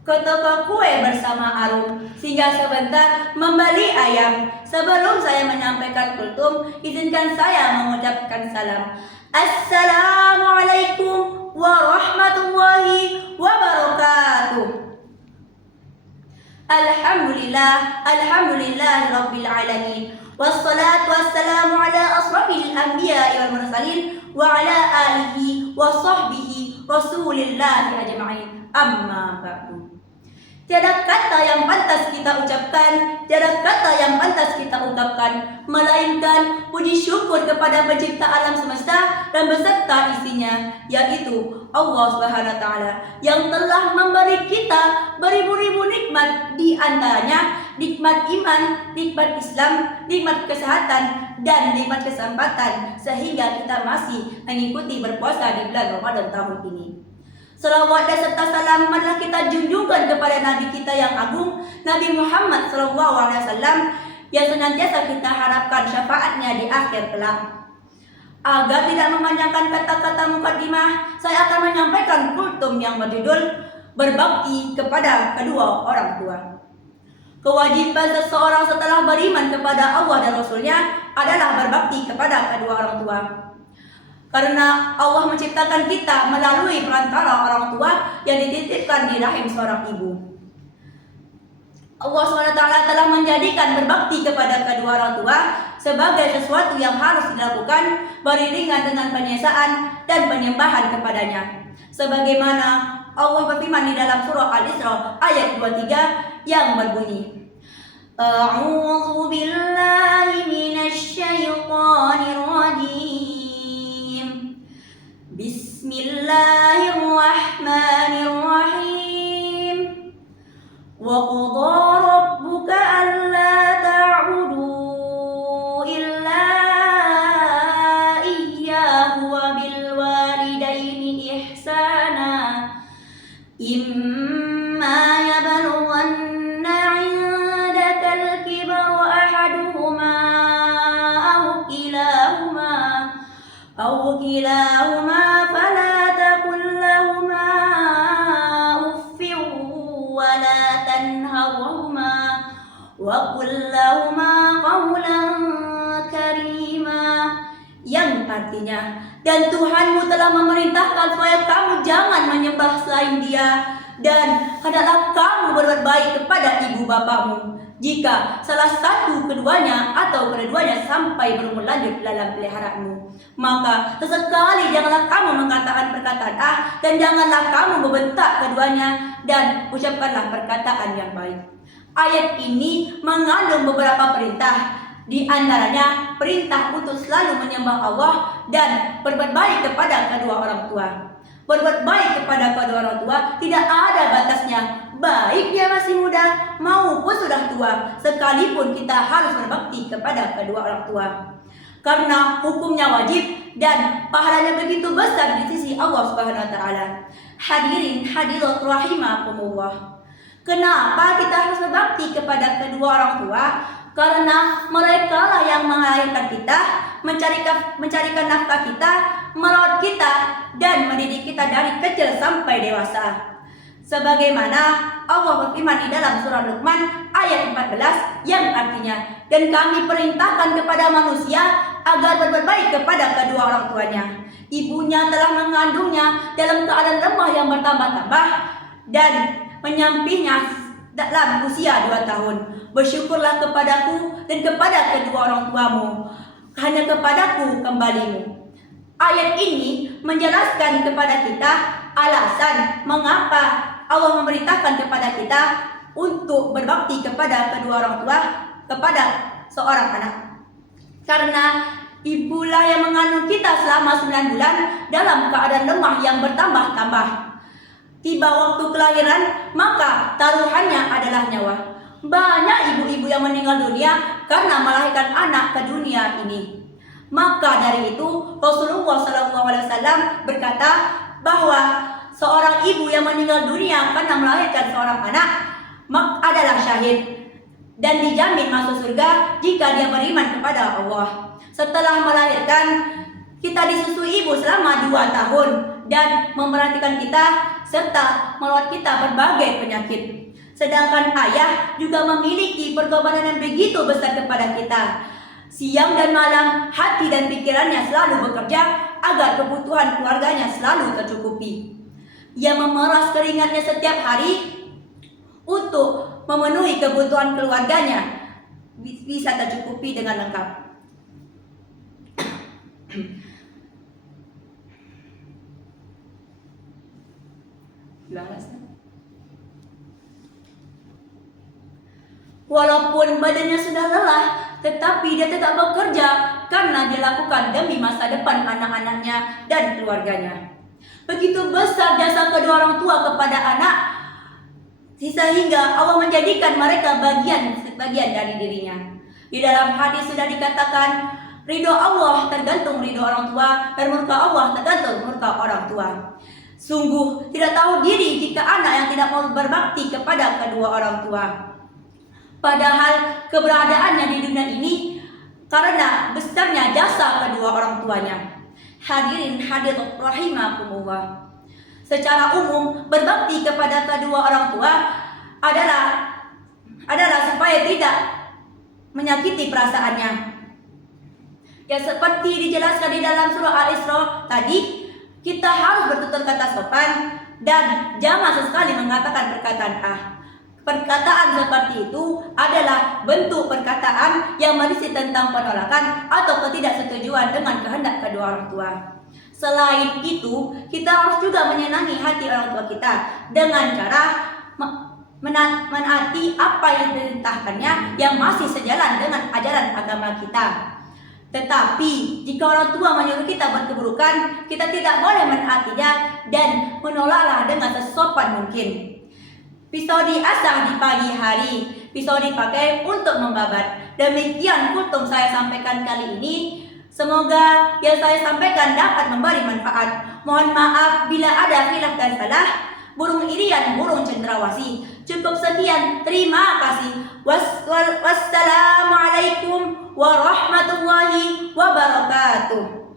ke toko kue bersama Arum, sehingga sebentar membeli ayam. Sebelum saya menyampaikan kultum, izinkan saya mengucapkan salam. Assalamualaikum warahmatullahi wabarakatuh. Alhamdulillah rabbil alamin. Wassalatu wassalamu ala asrafil anbiya'i wal mursalin wa ala alihi wa sahbihi rasulillahi ajma'in. Amma ba'du. Tiada kata yang pantas kita ucapkan, tiada kata yang pantas kita ungkapkan, melainkan puji syukur kepada pencipta alam semesta dan beserta isinya, yaitu Allah Subhanahu wa taala yang telah memberi kita beribu-ribu nikmat, di antaranya nikmat iman, nikmat Islam, nikmat kesehatan, dan nikmat kesempatan, sehingga kita masih mengikuti berpuasa di bulan Ramadan tahun ini. Salawat dan serta salam marilah kita junjungkan kepada Nabi kita yang agung, Nabi Muhammad SAW, yang senantiasa kita harapkan syafaatnya di akhir kelak. Agar tidak memanjangkan kata-kata mukadimah, saya akan menyampaikan kultum yang berjudul berbakti kepada kedua orang tua. Kewajiban seseorang setelah beriman kepada Allah dan Rasulnya adalah berbakti kepada kedua orang tua. Karena Allah menciptakan kita melalui perantara orang tua yang dititipkan di rahim seorang ibu. Allah SWT telah menjadikan berbakti kepada kedua orang tua sebagai sesuatu yang harus dilakukan beriringan dengan penyesaan dan penyembahan kepadanya. Sebagaimana Allah berfirman di dalam surah Al-Isra ayat 23 yang berbunyi, A'udzu billahi minasy syaithanir rajim. Bismillahirrahmanirrahim. Wa qadha rabbuka alla ta'budu illa iyyahu wa bil walidaini ihsana. Imma yablughanna 'indaka al-kibara ahaduhuma aw kilahuma fala taqul lahumā uffin wa la tanharhumā wa qul lahumā qawlan karīmā, yang artinya, dan Tuhanmu telah memerintahkan supaya kamu jangan menyembah selain Dia, dan hendaklah kamu berbuat baik kepada ibu bapamu. Jika salah satu keduanya atau kedua-duanya sampai berumur lanjut dalam peliharaanmu, maka sesekali janganlah kamu mengatakan perkataan dan janganlah kamu membentak keduanya, dan ucapkanlah perkataan yang baik. Ayat ini mengandung beberapa perintah, di antaranya perintah untuk selalu menyembah Allah dan berbuat baik kepada kedua orang tua. Berbuat baik kepada kedua orang tua tidak ada batasnya, baik dia masih muda maupun sudah tua, sekalipun kita harus berbakti kepada kedua orang tua, karena hukumnya wajib dan pahalanya begitu besar di sisi Allah Subhanahu wa taala. Hadirin hadirat rahimakumullah. Kenapa kita harus berbakti kepada kedua orang tua? Karena mereka lah yang melahirkan kita, mencarikan nafkah kita, merawat kita, dan mendidik kita dari kecil sampai dewasa. Sebagaimana Allah berfirman di dalam surah Luqman ayat 14 yang artinya, dan kami perintahkan kepada manusia agar berbuat baik kepada kedua orang tuanya. Ibunya telah mengandungnya dalam keadaan lemah yang bertambah-tambah dan menyampihnya dalam usia 2 tahun. Bersyukurlah kepadaku dan kepada kedua orang tuamu, hanya kepadaku kembalimu. Ayat ini menjelaskan kepada kita alasan mengapa Allah memerintahkan kepada kita untuk berbakti kepada kedua orang tua, kepada seorang anak. Karena ibulah yang mengandung kita selama 9 bulan dalam keadaan lemah yang bertambah-tambah. Tiba waktu kelahiran, maka taruhannya adalah nyawa. Banyak ibu-ibu yang meninggal dunia karena melahirkan anak ke dunia ini. Maka dari itu Rasulullah SAW berkata bahwa seorang ibu yang meninggal dunia karena melahirkan seorang anak adalah syahid dan dijamin masuk surga jika dia beriman kepada Allah. Setelah melahirkan, kita disusui ibu selama 2 tahun dan memperhatikan kita serta merawat kita berbagai penyakit. Sedangkan ayah juga memiliki pengorbanan yang begitu besar kepada kita. Siang dan malam hati dan pikirannya selalu bekerja agar kebutuhan keluarganya selalu tercukupi. Ia memeras keringatnya setiap hari untuk memenuhi kebutuhan keluarganya bisa tercukupi dengan lengkap. Walaupun badannya sudah lelah, tetapi dia tetap bekerja karena dilakukan demi masa depan anak-anaknya dan keluarganya. Begitu besar jasa kedua orang tua kepada anak, sehingga Allah menjadikan mereka bagian dari dirinya. Di dalam hadis sudah dikatakan, ridho Allah tergantung ridho orang tua dan murka Allah tergantung murka orang tua. Sungguh tidak tahu diri jika anak yang tidak mau berbakti kepada kedua orang tua, padahal keberadaannya di dunia ini karena besarnya jasa kedua orang tuanya. Hadirin hadirat rahimakumullah. Secara umum berbakti kepada kedua orang tua adalah supaya tidak menyakiti perasaannya. Ya seperti dijelaskan di dalam surah Al-Isra tadi, kita harus bertutur kata sopan dan jangan sesekali mengatakan perkataan Perkataan seperti itu adalah bentuk perkataan yang berisi tentang penolakan atau ketidaksetujuan dengan kehendak kedua orang tua. Selain itu, kita harus juga menyenangi hati orang tua kita dengan cara menaati apa yang diperintahkannya yang masih sejalan dengan ajaran agama kita. Tetapi jika orang tua menyuruh kita berkeburukan, kita tidak boleh menaatinya dan menolaklah dengan sesopan mungkin. Pisau diasah di pagi hari, pisau dipakai untuk membabat. Demikian kultum saya sampaikan kali ini. Semoga yang saya sampaikan dapat memberi manfaat. Mohon maaf bila ada khilaf dan salah. Burung irian, burung cendrawasih. Cukup sekian, terima kasih. Wassalamualaikum warahmatullahi wabarakatuh.